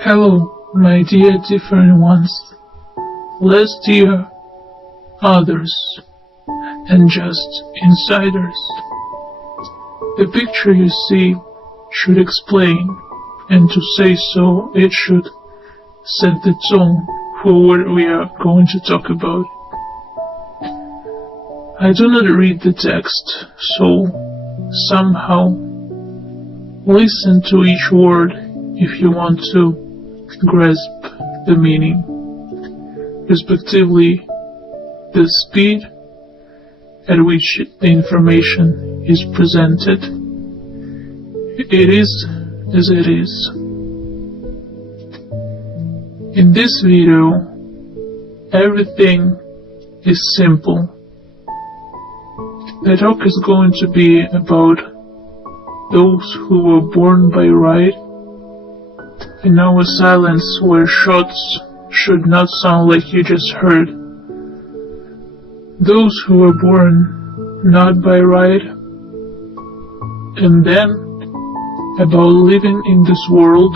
Hello, my dear different ones, less dear others, and just insiders. The picture you see should explain, and to say so it should set the tone for what we are going to talk about. I do not read the text, so somehow listen to each word if you want to grasp the meaning, respectively the speed at which the information is presented. It is as it is. In this video, everything is simple. The talk is going to be about those who were born by right. In our silence where shots should not sound like you just heard. Those who were born not by right. And then about living in this world,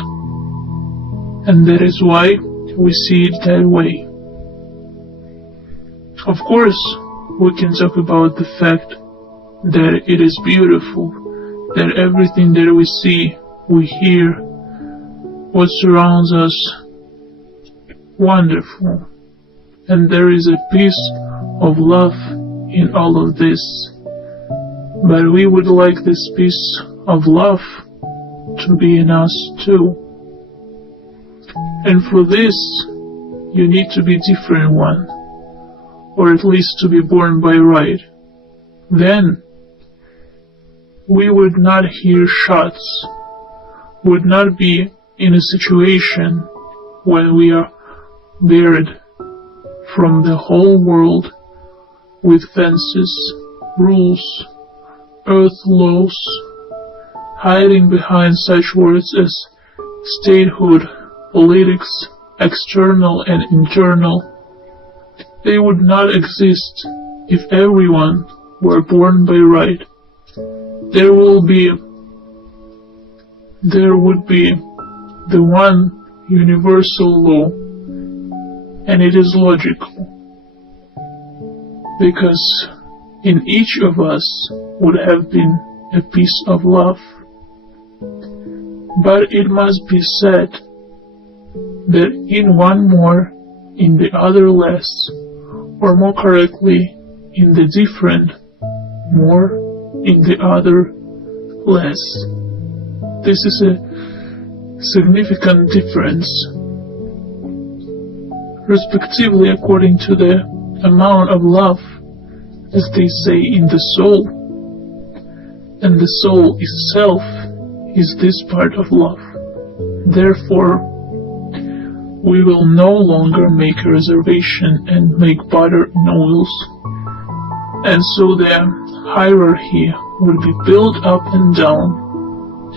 and that is why we see it that way. Of course, we can talk about the fact that it is beautiful, that everything that we see, we hear, what surrounds us, wonderful, and there is a piece of love in all of this. But we would like this piece of love to be in us too. And for this, you need to be different one, or at least to be born by right. Then, we would not hear shots, would not be in a situation when we are buried from the whole world with fences, rules, earth laws, hiding behind such words as statehood, politics, external and internal. They would not exist if everyone were born by right. There would be the one universal law, and it is logical, because in each of us would have been a piece of love. But it must be said that in one more, in the other less, or more correctly, in the different more, in the other less. This is a significant difference, respectively according to the amount of love, as they say, in the soul, and the soul itself is this part of love. Therefore, we will no longer make a reservation and make butter in oils, and so the hierarchy will be built up and down.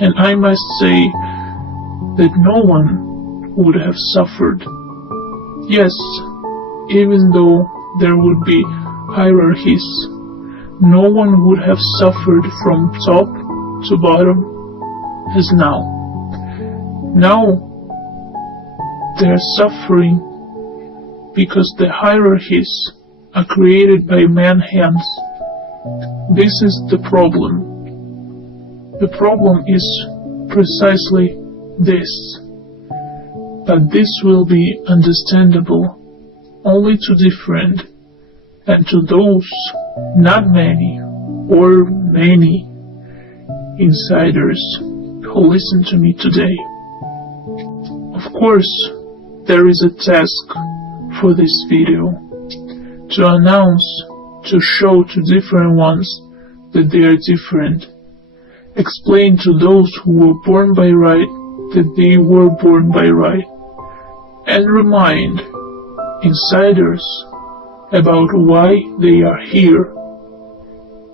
And I must say that no one would have suffered. Yes, even though there would be hierarchies, no one would have suffered from top to bottom as now. Now they're suffering because the hierarchies are created by man's hands. This is the problem. The problem is precisely this, but this will be understandable only to different, and to those not many or many insiders who listen to me today. Of course, there is a task for this video, to announce, to show to different ones that they are different. Explain to those who were born by right that they were born by right, and remind insiders about why they are here,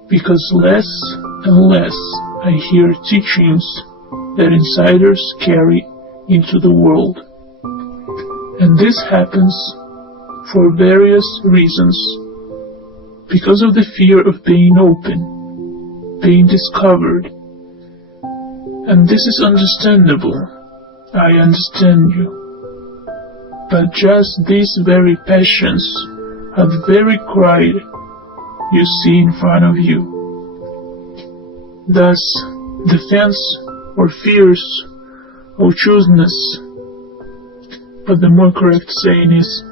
because less and less I hear teachings that insiders carry into the world. And this happens for various reasons, because of the fear of being open, being discovered. And this is understandable, I understand you. But just these very passions are the very cry you see in front of you. Thus, defense or fears or chooseness, but the more correct saying is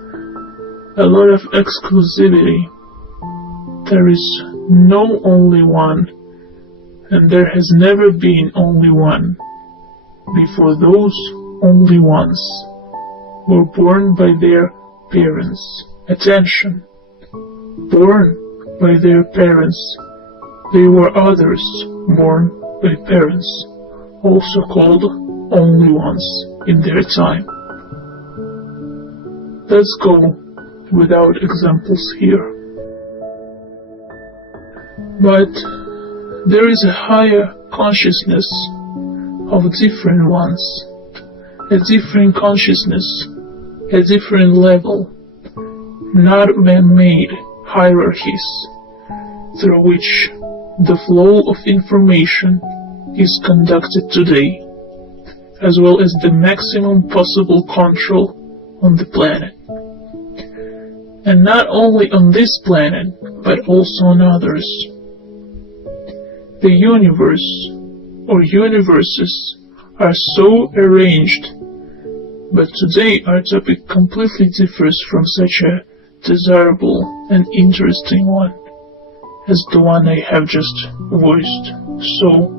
a lot of exclusivity. There is no only one, and there has never been only one, before those only ones were born by their parents. Attention! Born by their parents. They were others born by parents, also called only ones in their time. Let's go without examples here. But there is a higher consciousness of different ones, a different consciousness, a different level, not man-made hierarchies through which the flow of information is conducted today, as well as the maximum possible control on the planet. And not only on this planet, but also on others. The universe or universes are so arranged, but today our topic completely differs from such a desirable and interesting one as the one I have just voiced, so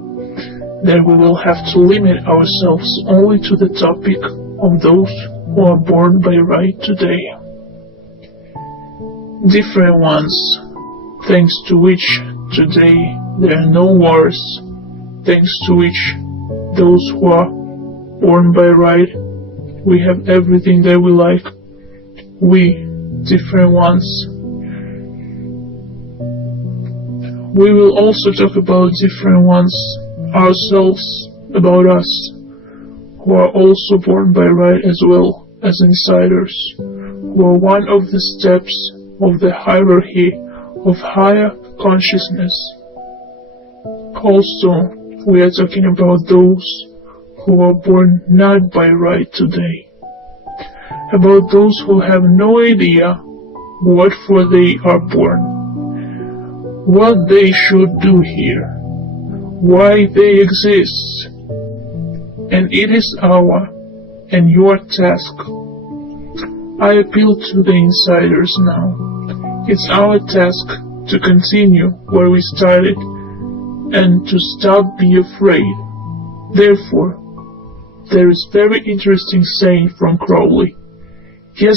that we will have to limit ourselves only to the topic of those who are born by right today. Different ones, thanks to which today there are no wars, thanks to which those who are born by right, we have everything that we like. We, different ones. We will also talk about different ones, ourselves, about us, who are also born by right as well as insiders, who are one of the steps of the hierarchy of higher consciousness. Also, we are talking about those who are born not by right today, about those who have no idea what for they are born, what they should do here, why they exist, and it is our and your task. I appeal to the insiders now. It's our task to continue where we started and to stop being afraid. Therefore, there is very interesting saying from Crowley. Yes,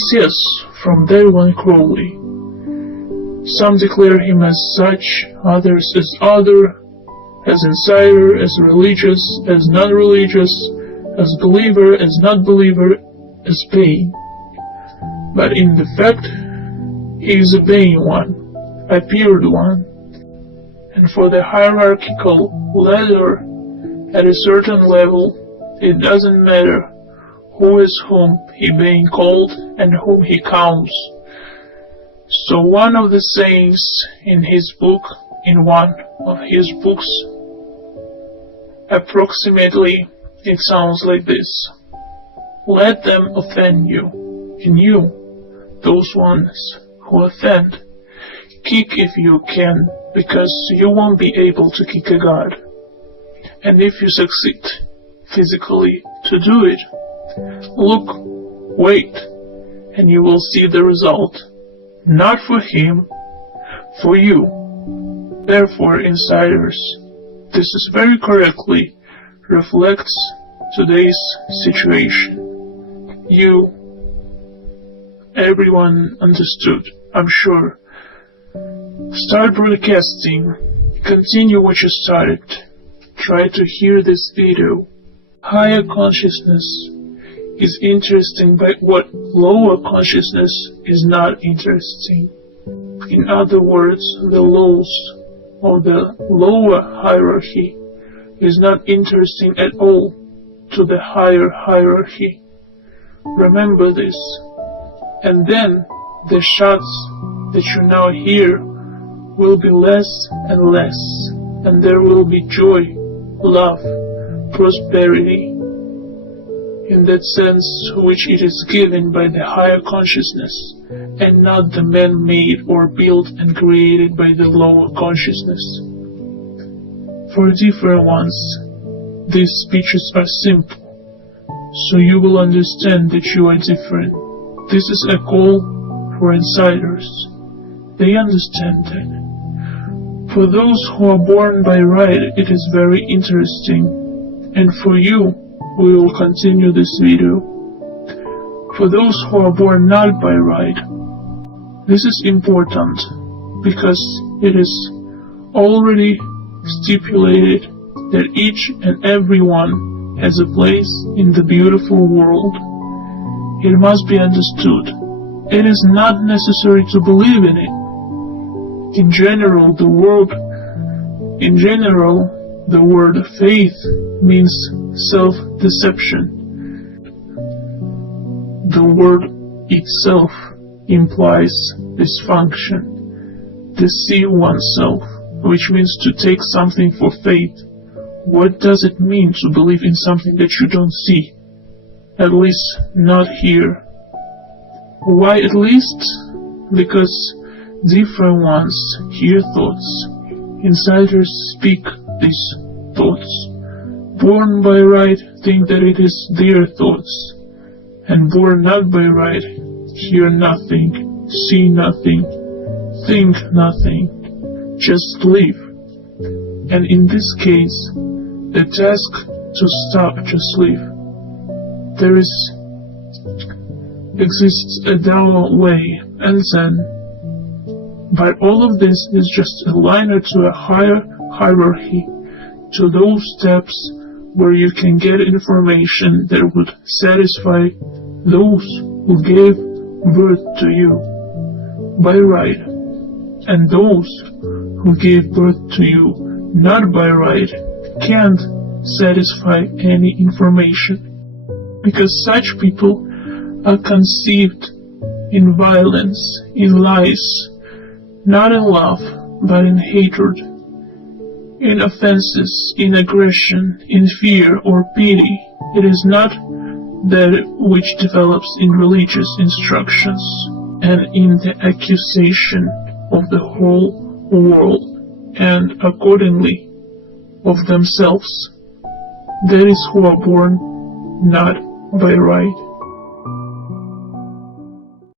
from that one Crowley. Some declare him as such, others as other, as insider, as religious, as non-religious, as believer, as not believer, as paying. But in the fact, he is a paying one, a pure one. And for the hierarchical ladder, at a certain level, it doesn't matter who is whom he being called and whom he counts. So one of the sayings in his book, in one of his books, approximately it sounds like this. Let them offend you, and you, those ones who offend, kick if you can, because you won't be able to kick a god. And if you succeed physically to do it, look, wait, and you will see the result. Not for him, for you. Therefore, insiders, this is very correctly reflects today's situation. You, everyone understood, I'm sure. Start broadcasting. Continue what you started. Try to hear this video. Higher consciousness is interesting, but what lower consciousness is not interesting. In other words, the lows or the lower hierarchy is not interesting at all to the higher hierarchy. Remember this. And then the shots that you now hear will be less and less, and there will be joy, love, prosperity, in that sense which it is given by the higher consciousnness, and not the man-made or built and created by the lower consciousness. For different ones, these speeches are simple, so you will understand that you are different. This is a call for insiders. They understand that. For those who are born by right, it is very interesting, and for you, we will continue this video. For those who are born not by right, this is important because it is already stipulated that each and every one has a place in the beautiful world. It must be understood. It is not necessary to believe in it. In general, the word faith means self-deception. The word itself implies dysfunction, deceive oneself, which means to take something for faith. What does it mean to believe in something that you don't see? At least not here. Why at least? Because different ones hear thoughts. Insiders speak these thoughts. Born by right think that it is their thoughts, and born not by right hear nothing, see nothing, think nothing, just live. And in this case, the task to stop just live. There exists a Tao way and Zen, but all of this is just a liner to a higher hierarchy, to those steps where you can get information that would satisfy those who gave birth to you by right, and those who gave birth to you not by right can't satisfy any information, because such people are conceived in violence, in lies, not in love, but in hatred, in offenses, in aggression, in fear or pity. It is not that which develops in religious instructions and in the accusation of the whole world, and accordingly of themselves. That is who are born not by right.